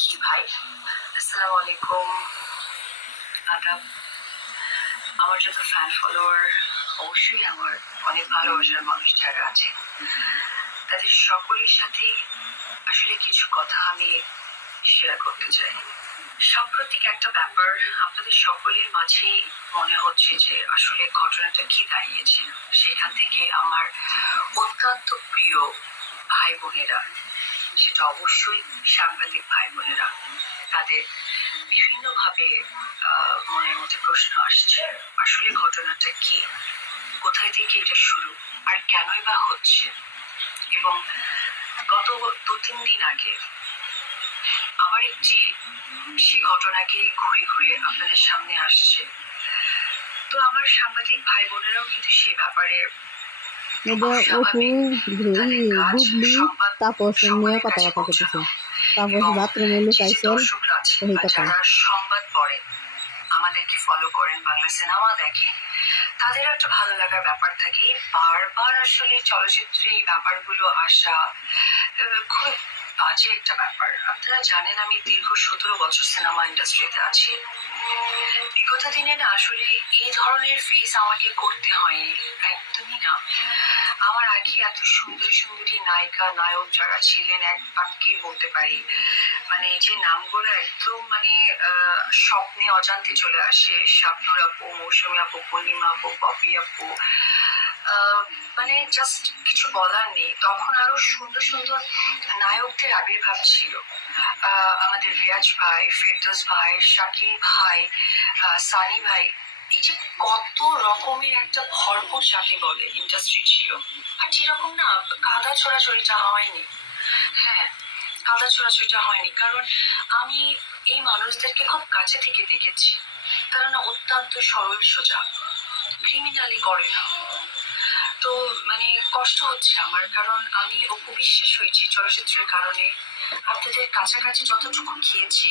কি ভাই? আসসালামু আলাইকুম আদাব আমার যত ফ্যান ফলোয়ার অবশ্যই আমার অনেক ভালোবাসার মানুষ যারা আছে, তাদের সকলের সাথে আসলে কিছু কথা আমি শেয়ার করতে চাই। সাম্প্রতিক একটা ব্যাপার আপনাদের সকলের মাঝেই মনে হচ্ছে যে আসলে ঘটনাটা কি দাঁড়িয়েছে, সেখান থেকে আমার অত্যন্ত প্রিয় ভাই বোনেরা সেটা অবশ্যই সাংবাদিক ভাই বোনেরা তাদের বিভিন্নভাবে মনের মধ্যে প্রশ্ন আসছে, আসলে ঘটনাটা কি? কোথায় থেকে এটা শুরু? আর কেনই বা হচ্ছে? এবং গত দু তিন দিন আগে আবার একটি সেই ঘটনাকে ঘুরে ঘুরে আপনাদের সামনে আসছে। তো আমার সাংবাদিক ভাই বোনেরাও কিন্তু সে ব্যাপারে তাপস নিয়ে কথা কথা তাপস বাথরুমে লুকাইছে কথা। যারা সংবাদ পড়েন আমাদেরকে ফলো করেন বাংলা সিনেমা দেখেন। তাদের একটা ভালো লাগার ব্যাপার থাকে। বারবার আসলে চলচ্চিত্রে এই ব্যাপারগুলো আসা খুব বাজে একটা ব্যাপার। আপনারা জানেন আমি দীর্ঘ সতেরো বছর সিনেমা ইন্ডাস্ট্রিতে আছি। বিগত দিনে না আসলে এই ধরনের ফেস আমাকে করতে হয়নি। একদমই না। আমার আগে এত সুন্দরী সুন্দরী নায়িকা, নায়ক যারা ছিলেন, এক বাক্যেই বলতে পারি। মানে যে নামগুলো একদম মানে স্বপ্নে অজান্তে চলে আসে। স্বপ্নুর আপু, মৌসুমী আপু, পূর্ণিমা আপু, পপি আপু মানে জাস্ট কিছু বলার নেই। তখন আরও সুন্দর সুন্দর নায়কদের আবির্ভাব ছিল। আমাদের রিয়াজ ভাই, ফেরদোস ভাই, শাকিল ভাই সানি ভাই। এই যে কত রকমের একটা ভরপুর যাকে বলে ইন্ডাস্ট্রি ছিল। আর যেরকম না, কাদা ছোড়াছড়িটা হয়নি। হ্যাঁ কাদা ছোড়াছড়িটা হয়নি। কারণ আমি এই মানুষদেরকে খুব কাছে থেকে দেখেছি। তারা না অত্যন্ত সরল সোজা। ক্রিমিনালি করে না। তো মানে কষ্ট হচ্ছে আমার, কারণ আমি অপবিশ্বাস হয়েছি চলচ্চিত্রের কারণে। আপনাদের কাছাকাছি যতটুকু গিয়েছি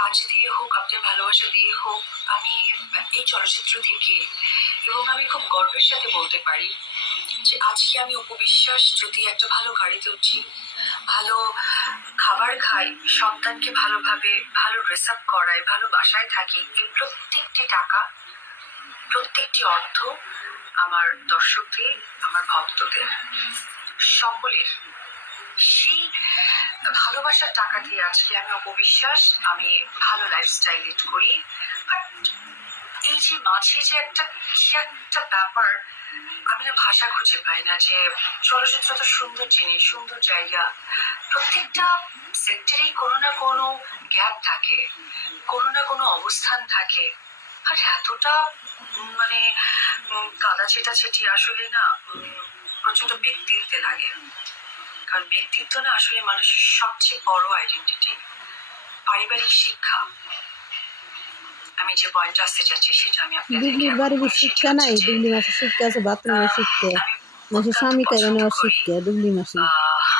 কাজ দিয়ে হোক আপনার ভালোবাসা দিয়ে হোক, আমি এই চলচ্চিত্র থেকে এবং আমি খুব গর্বের সাথে বলতে পারি যে আজকে আমি উপবিশ্বাস যদি একটা ভালো গাড়িতে উঠি ভালো খাবার খাই, সন্তানকে ভালোভাবে, ভালো ড্রেস আপ করাই, ভালো বাসায় থাকি, এই প্রত্যেকটি টাকা প্রত্যেকটি অর্থ আমার দর্শকদের, আমার ভক্তদের, সকলের। সেই ভালোবাসার টাকা দিয়ে আজকে আমি অপবিশ্বাস, আমি ভালো লাইফস্টাইল লিড করি। এই যে মাঝে যে একটা কি একটা ব্যাপার, আমি না ভাষা খুঁজে পাই না যে চলচ্চিত্র তো সুন্দর জিনিস, সুন্দর জায়গা। প্রত্যেকটা সেক্টরেই কোনো না কোনো গ্যাপ থাকে, কোনো না কোনো অবস্থান থাকে। আর এতটা মানে কাদা ছেটা ছেটি আসলে না প্রচণ্ড ব্যক্তিত্বে লাগে। কারণ ব্যক্তিত্ব না আসলে মানুষের সবচেয়ে বড় আইডেন্টিটি পারিবারিক শিক্ষা। আমি যে পয়েন্ট আসতে চাচ্ছি সেটা আমি এখন বাড়ির শিক্ষা নাই ডুবলি মাসে শিক্ষা আছে বাথরুমে শিক্ষা। মাসে স্বামী শিক্ষা ডুবলি মাসে।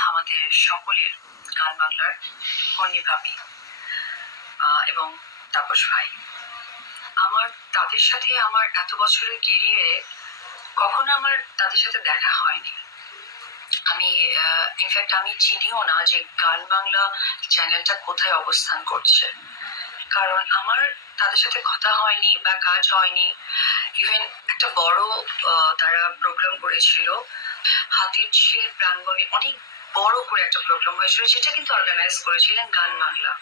আমাদের সকলের গান বাংলার মনি ভাবি এবং তাপস ভাই। আমার তাদের সাথে আমার এত বছরের কেরিয়ারে কখনো আমার তাদের সাথে দেখা হয়নি। আমি ইনফ্যাক্ট আমি চিনিও না যে গান বাংলা চ্যানেলটা কোথায় অবস্থান করছে। কারণ আমার তাদের সাথে কথা হয়নি বা কাজ হয়নি। ইভেন একটা বড় তারা প্রোগ্রাম করেছিল। হাতির ঝিল প্রাঙ্গণে অনেক বড় করে একটা প্রোগ্রাম হয়েছিল, যেটা কিন্তু অর্গানাইজ করেছিলেন গান বাংলা।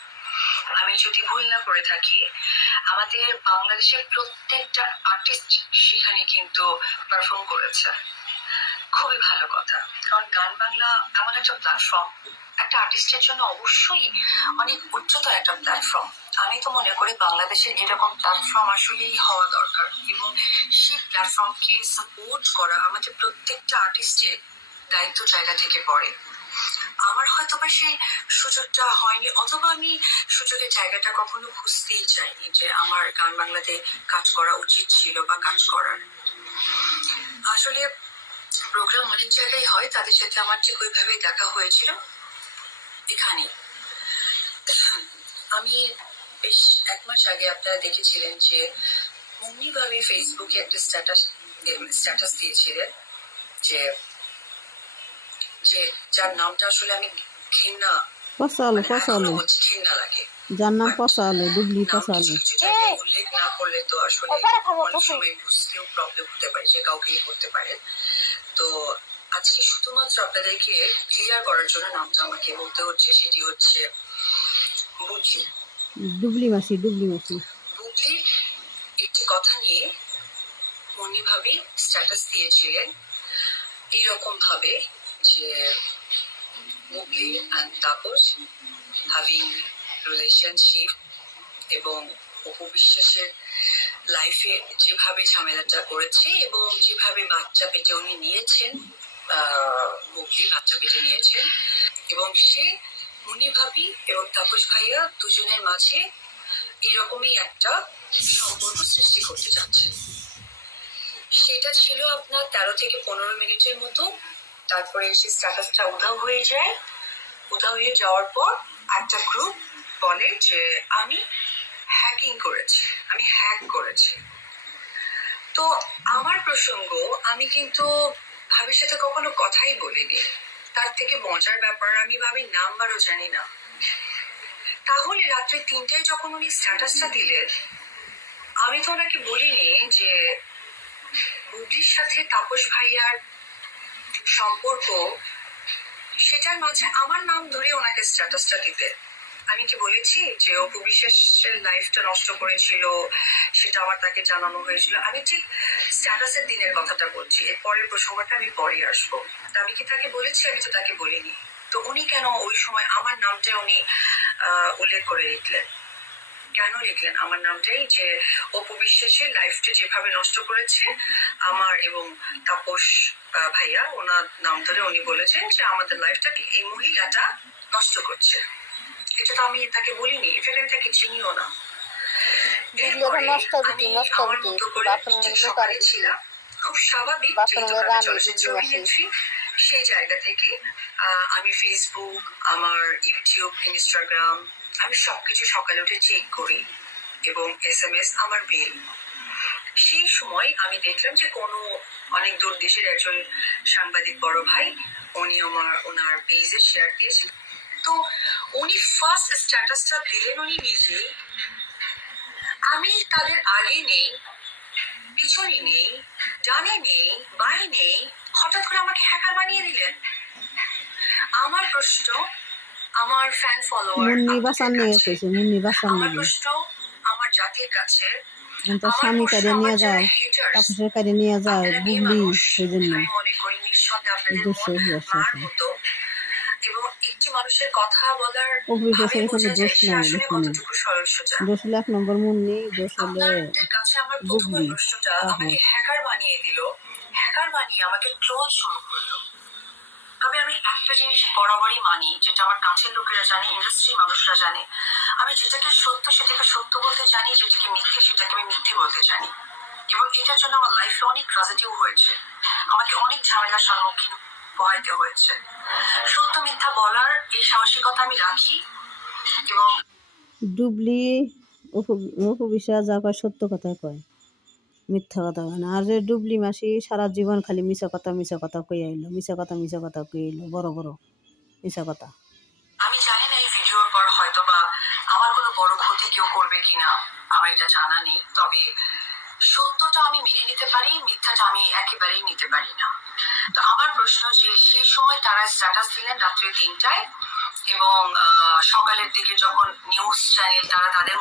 আমি যদি ভুল না করে থাকি, আমাদের বাংলাদেশের প্রত্যেকটা আর্টিস্ট সেখানে কিন্তু পারফর্ম করেছে। খুবই ভালো কথা। কারণ গান বাংলা এমন একটা প্ল্যাটফর্ম একটা আর্টিস্টের জন্য অবশ্যই অনেক উচ্চতর একটা প্ল্যাটফর্ম আমি তো মনে করি বাংলাদেশের এরকম প্ল্যাটফর্ম আসলেই হওয়া দরকার। এবং সেই প্ল্যাটফর্মকে সাপোর্ট করা আমাদের প্রত্যেকটা আর্টিস্টের দায়িত্ব জায়গা থেকে পড়ে। আমার হয়তো বা সেই সুযোগটা হয়নি, অথবা আমি সুযোগের জায়গাটা কখনো খুঁজতেই চাইনি যে আমার গান বাংলাতে কাজ করা উচিত ছিল বা কাজ করার। আসলে প্রোগ্রাম অনেক জায়গায় হয়, তাদের সাথে আমার ঠিক ওইভাবেই দেখা হয়েছিল এখানে আমি বেশ এক মাস আগে আপনারা দেখেছিলেন যে মুন্নি ভাবি ফেসবুকে একটা স্ট্যাটাস স্ট্যাটাস দিয়েছিলেন যে যে যার নামটা আসলে আমি ঘৃণা মানে এখনও ফসল। হচ্ছে ঘৃণা লাগে। যার নাম পচা আলু ডুবলি জায়গায় উল্লেখ না করলে তো আসলে অনেক সময় বুঝতেও প্রবলেম হতে পারে যে কাউকে ইয়ে করতে পারে। তো আজকে শুধুমাত্র আপনাদেরকে ক্লিয়ার করার জন্য নামটা আমাকে বলতে হচ্ছে সেটি হচ্ছে বুবলি। ডুবলি মাসি ডুবলি মাসি। বুবলি একটি কথা নিয়ে মনি ভাবি স্ট্যাটাস দিয়েছিলেন। এইরকম ভাবে যে Bubly and Tapas having relationship এবং অপু বিশ্বাসের লাইফে যেভাবে ঝামেলাটা করেছে এবং যেভাবে বাচ্চা পেটে উনি নিয়েছেন বুবলি বাচ্চা পেটে নিয়েছেন এবং সে মুনি ভাবি এবং তাপস ভাইয়া দুজনের মাঝে এরকমই একটা সম্পর্ক সৃষ্টি করতে চাচ্ছেন। সেটা ছিল আপনার তেরো থেকে পনেরো মিনিটের মতো। তারপরে এসে স্ট্যাটাসটা উধাও হয়ে যায়। উধাও হয়ে যাওয়ার পর একটা গ্রুপ বলে যে, আমি হ্যাকিং করেছি, আমি হ্যাক করেছি। তো আমার প্রসঙ্গ, আমি কিন্তু ভাবির সাথে কখনো কথাই বলিনি। তার থেকে মজার ব্যাপার, আমি ভাবি নাম্বারও জানি না। তাহলে রাত্রে তিনটায় যখন উনি স্ট্যাটাসটা দিলেন, আমি তো ওনাকে বলিনি যে বুবলির সাথে তাপস ভাইয়ার সম্পর্ক, সেটার মাঝে আমার নাম ধরে ওনাকে স্ট্যাটাসটা দিতে। আমি কি বলেছি যে অপু বিশ্বাসের লাইফটা নষ্ট করেছিল, সেটা আমার তাকে জানানো হয়েছিল। আমি ঠিক স্ট্যাটাসের দিনের কথাটা বলছি। এর পরের প্রসঙ্গটা আমি পরে আসব। আমি কি তাকে বলেছি? আমি তো তাকে বলিনি। তো উনি কেন ওই সময় আমার নামটা উনি উল্লেখ করে লিখলেন? কেন লিখলেন? আমার নামটাই যে অপু বিশ্বাসের লাইফটা যেভাবে নষ্ট করেছে আমার এবং তাপস ভাইয়া ওনার নাম ধরে উনি বলেছেন যে আমাদের লাইফটা এই মহিলাটা নষ্ট করছে। এটা তো আমি তাকে বলিনি আমি তাকে চিনিও না। আমার মতো করে সকালে ছিলাম খুব স্বাভাবিক সেই জায়গা থেকে আহ, আমি ফেসবুক আমার ইউটিউব ইনস্টাগ্রাম আমি সবকিছু সকালে উঠে চেক করি এবং এস এম এস আমার বিল সেই সময় আমি দেখলাম যে কোনো অনেক দূর দেশের একজন সাংবাদিক বড় ভাই, উনি আমার, ওনার পেজে শেয়ার দিয়েছেন তো উনি ফার্স্ট স্ট্যাটাসটা দিলেন উনি নিজেই। আমি তাদের আগে নেই, পিছনে নেই, ডানে নেই বাই নেই, হঠাৎ করে আমাকে হ্যাকার বানিয়ে দিলেন। আমার প্রশ্ন আমার ফ্যান ফলোয়ার মুন্নি বাসান নিয়ে এসেছে মুন্নি বাসান আমার নিয়ে। প্রশ্ন আমার জাতির কাছে তার স্বামী কারে নিয়ে যায় তাপসের কারে নিয়ে যায় বুবলি সেই জন্য। এবং একটি মানুষের কথা বলার অভিজ্ঞতার কোনো দোষ নাই এখানে কতটুকু সরল সোজা। দোষ হলো নম্বর মুন্নি দোষ হলো কাছে আমার বুবলি, আমাকে হ্যাকার বানিয়ে দিল। হ্যাকার বানিয়ে আমাকে ট্রোল শুরু করল। তবে আমি একটা জিনিস বরাবরই মানি, যেটা আমার কাছের লোকেরা জানে ইন্ডাস্ট্রির মানুষরা জানে। আমি যেটাকে সত্য সেটাকে সত্য বলতে জানি, যেটাকে মিথ্যে সেটাকে আমি মিথ্যে বলতে জানি। এবং এটার জন্য আমার লাইফে অনেক পজিটিভ হয়েছে। আমাকে অনেক ঝামেলার সম্মুখীন পোহাইতে হয়েছে। সত্য মিথ্যা বলার এই সাহসিকতা আমি রাখি এবং ডুবলি অপু অপু বিশ্বাস যা কয় সত্য কথা কয়। মিথ্যা কথা কয় আর যে ডুবলি মাসি, সারা জীবন খালি মিছা কথা মিছা কথা কই আইলো, মিছা কথা মিছা কথা কই আইলো, বড় বড় মিছা কথা। আমি জানি না এই ভিডিওর পর হয়তো বা আমার কোনো বড় ক্ষতি কেউ করবে কিনা, আমার এটা জানা নেই, তবে সত্যটা আমি মেনে নিতে পারি, মিথ্যাটা আমি একেবারেই নিতে পারি না। তো আমার প্রশ্ন যে, সেই সময় তারা স্ট্যাটাস দিলেন রাত্রি তিনটায় এবং সকালের দিকে যখন নিউজ চ্যানেল তারা তাদের